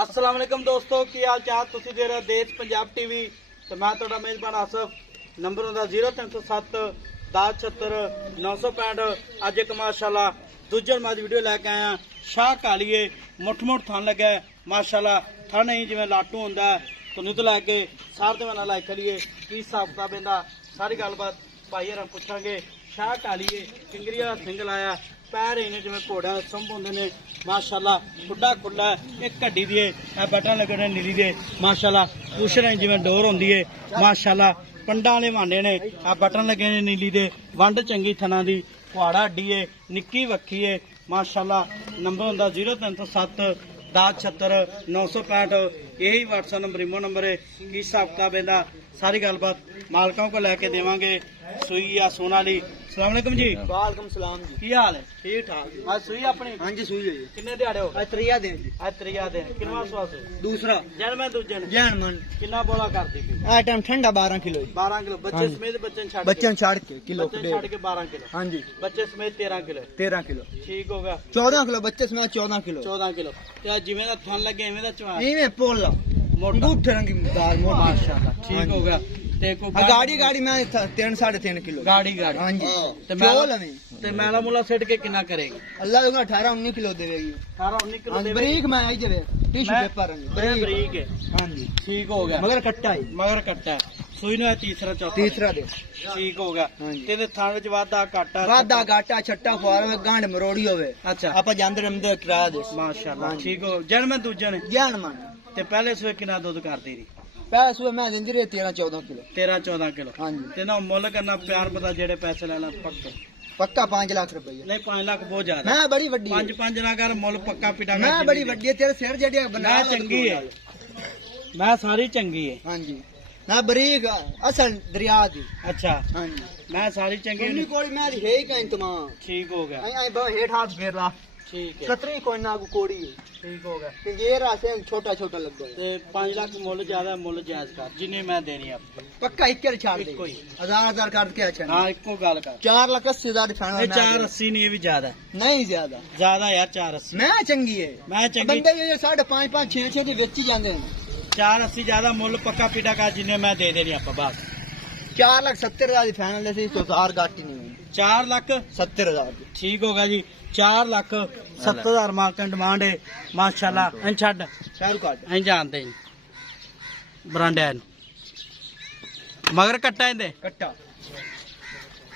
अस्सलाम वालेकुम दोस्तों, की हाल चाल? तुसीं देख रहे देश पंजाब टीवी तो मैं तुहाडा मेजबान आसफ। नंबर होंदा 0307 1076 965। अज एक माशाल्लाह दूजे मज वीडियो लैके आया। शाह कालीए मुठ मुठ थन लगे माशाल्लाह। थन ही जिवें लाटू होंदा तो नित लैके सारे दे नाल चलिए की हिसाब किताब इहदा सारी गलबात भाई हरां पुछांगे। शाह कालीए चिंगरी वाला सिंग लाया, पैर इन्हें जिवें घोड़ियां दे संभ होंदे ने माशाल्लाह। खुड्डा खुला एक घड्डी दी बटन लगे ने नीली दे माशाल्लाह। पूछने जिवें डोर होंदी है माशाल्लाह। पंडा वाले भांडे ने आ बटन लगे ने नीली दे। वंड चंगी थना दी, कुहाड़ा हड्डी है, निक्की वक्खी है माशाल्लाह। नंबर होंदा 0307 1076 965। यही व्हाट्सएप नंबर इमो नंबर है। की हिसाब किताब इहदा सारी गलबात मालकों को लैके देवांगे। सुई या सोना ली। सलाम अलैकुम जी। वालेकुम सलाम जी। की हाल है? ठीक ठाक। आज सुई अपनी? हाँ जी सुई है जी। किन्ने दिहाड़े हो? आज त्रिया दिन जी। आज त्रिया दिन। किनवा स्वास? दूसरा जन मैं दूजे ने जैन मन किन्ना बोला करती थी? आ टाइम ठंडा 12 किलो जी। 12 किलो बच्चे हाँ जी। समेत बच्चे छाड़ बच्चन छाड़ के किलो बच्चे छाड़ के 12 किलो हाँ जी। बच्चे समेत 13 किलो 13 किलो ठीक होगा। 14 किलो बच्चे समेत 14 किलो 14 किलो ते जिवें दा थन लगे एवें दा चवा इवें पोला मोटा अंगूठे रंग दाल मोटी माशाल्लाह ठीक हाँ जी। होगा। ते को गाड़ी गाड़ी में 3 3.5 किलो गाड़ी गाड़ी हाँ जी। ते चोल नहीं ते मैला मुला सेट के कितना करेगी? अल्लाह दूंगा 18 19 किलो देवेगी। 18 19 किलो हाँ जी, दे बरीक में आई जावे टिश्यू मैं- पेपर रंग बरीक है हाँ जी। ठीक हो गया। मगर कट्टा ही मगर कट्टा है सुई ना तीसरा चौथा तीसरा दे ठीक हो गया। हाँ जी। ते थान विच वादा घाटा वादा घाटा छट्टा फुआर में गांड मरोड़ी होवे अच्छा आपा जानदे रमदे किराया दे माशाल्लाह हाँ जी। ठीक हो। जन मैं दूजे ने जान मन ते पहले सुबह कितना दूध करती रही? पैस हुए मैं दिंदी रही 13 14 किलो 13 14 किलो हाँ जी। ते ना मुੱਲ करना प्यार पता जेड़े पैसे लेना पक्का पक्का 5 लाख रुपया नहीं 5 लाख बहुत ज्यादा। मैं बड़ी वड्डी है। 5 ना कर मुੱਲ पक्का पिटा मैं बड़ी वड्डी है तेरे सिर जड़िया बना मैं चंगी है मैं सारी चंगी है हाँ जी। ना बरीक असल दरिया दी अच्छा हाँ जी। मैं सारी चंगी उन्नी कोड़ी मैं है ही कहीं तुम ठीक हो गया आई आई बा हेठ हाथ फेर ला ठीक है कतरी कोई ना को कोड़ी है ठीक हो गया। पिंजेर आसे छोटा छोटा लग गया ते 5 लाख मुੱਲ ज्यादा मुੱਲ जायज कर जिन्ने मैं देनी आप पक्का इक्के छाड़ दे इक्को ही। 1000 कर के अच्छा हाँ इको गल कर 4 लाख 80,000 फाइनल ये 480 नहीं ये भी ज्यादा नहीं ज्यादा ज्यादा यार 480 मैं चंगी है मैं चंगी बंदे ये 5.5 5 6 6 ਦੀ ਵੇਚੀ ਜਾਂਦੇ ਨੇ 480 ज्यादा मुੱਲ पक्का पिटा कर जिन्ने मैं दे देनी आप बस 4,70,000 ਦੀ ਫਾਈਨਲ ਸੀ तो 1000 घाट ही नहीं 4 लाख 70,000 ਦੀ ठीक होगा जी। 4 लाख 70,000 मार्केट डिमांड है माशाल्लाह। इन छड़ ਸ਼ਾਹਰੂ ਕਾਟ ਅਸੀਂ ਜਾਣਦੇ ਜੀ ਬਰਾਂਡਿਆਂ ਨੂੰ ਮਗਰ ਕੱਟਾ ਇਹਦੇ ਕੱਟਾ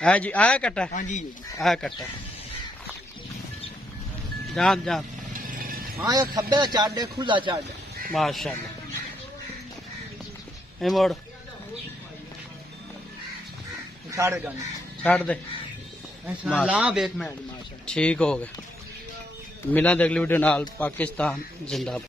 ਹੈ ਜੀ ਆਹ ਕੱਟਾ ਹਾਂਜੀ ਆਹ ਕੱਟਾ ਜਾਨ ਜਾਨ ਹਾਂ ਇਹ ਖੱਬੇ ਦਾ ਚਾੜ ਖੁੱਲਾ ਚਾੜ ਮਾਸ਼ਾਅੱਲਾ। ਇਹ ਮੋੜ ਛਾੜ ਗਾਂ ਛੱਡ ਦੇ ਲਾ ਵੇਖ ਮੈਂ ਮਾਸ਼ਾ ਠੀਕ ਹੋ ਗਿਆ। ਮਿਲਾਂਗੇ ਅਗਲੀ ਵੀਡੀਓ ਨਾਲ। ਪਾਕਿਸਤਾਨ ਜ਼ਿੰਦਾਬਾਦ।